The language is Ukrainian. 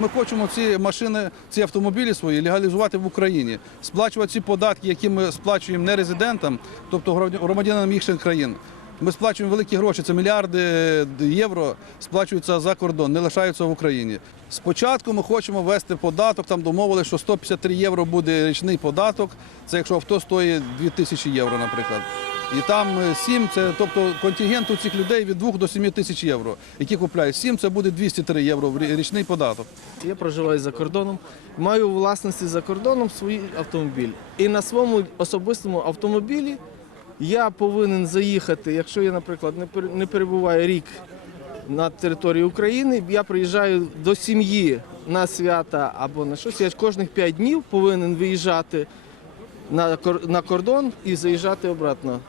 Ми хочемо ці машини, ці автомобілі свої легалізувати в Україні, сплачувати ці податки, які ми сплачуємо не резидентам, тобто громадя- громадянам інших країн. Ми сплачуємо великі гроші, це мільярди євро сплачуються за кордон, не лишаються в Україні. Спочатку ми хочемо ввести податок, там домовили, що 153 євро буде річний податок. Це якщо авто стоїть 2000 євро, наприклад. І там 7, це тобто контингент у цих людей від 2 до 7 тисяч євро, які купляють. 7 це буде 203 євро в річний податок. Я проживаю за кордоном, маю у власності за кордоном свій автомобіль. І на своєму особистому автомобілі я повинен заїхати, якщо я, наприклад, не перебуваю рік на території України, я приїжджаю до сім'ї на свята або на щось. Я кожних 5 днів повинен виїжджати на кордон і заїжджати обратно.